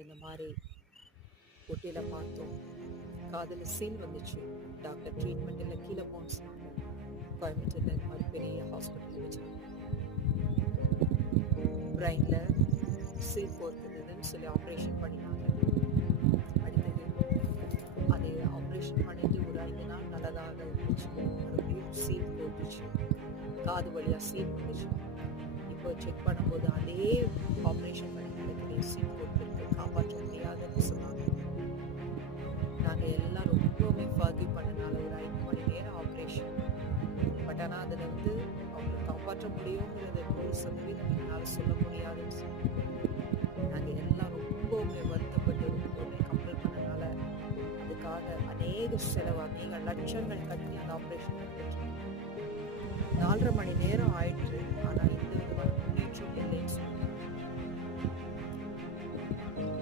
இந்த மாதிரி ஒட்டியில் பார்த்தோம். காதில் சீல் வந்துச்சு. டாக்டர் ட்ரீட்மெண்ட் இல்லை, கீழே போன்னு சொன்னாங்க. கோயம்புத்தூரில் இந்த மாதிரி பெரிய ஹாஸ்பிட்டல் வச்சாங்க. பிரெயினில் சீல் கோர்த்துருந்ததுன்னு சொல்லி ஆப்ரேஷன் பண்ணினாங்க. அடுத்தது அதை ஆப்ரேஷன் பண்ணிட்டு ஒரு 5 நாள் நல்லதாக இருந்துச்சு. மறுபடியும் சீல் போட்டுச்சு. காது வழியாக சீல் வந்துச்சு. இப்போ செக் பண்ணும்போது அதே ஆப்ரேஷன் பண்ணி இடத்துல சீல் போட்டுருக்கு, காப்பாற்ற முடியாதுன்னு சொன்னாங்க. நாங்கள் எல்லாம் ரொம்பவுமே ஃபார்கிவ் பண்ணனால ஒரு 5 மணி நேரம் ஆப்ரேஷன். பட் ஆனால் அதில் வந்து அவங்களை காப்பாற்ற முடியுங்கிறது 100% என்னால் சொல்ல முடியாதுன்னு சொன்னாங்க. நாங்கள் எல்லாம் ரொம்பவுமே வருத்தப்பட்டு ரொம்பவுமே கம்பல் பண்ணனால அதுக்காக அநேக செலவு, அநேக லட்சங்கள் கட்டி அந்த ஆப்ரேஷன் நடந்துட்டு 4.5 மணி நேரம் ஆயிடுச்சு. ஆனால் எந்த விதமான முன்னேற்றம் இல்லைன்னு சொன்னாங்க.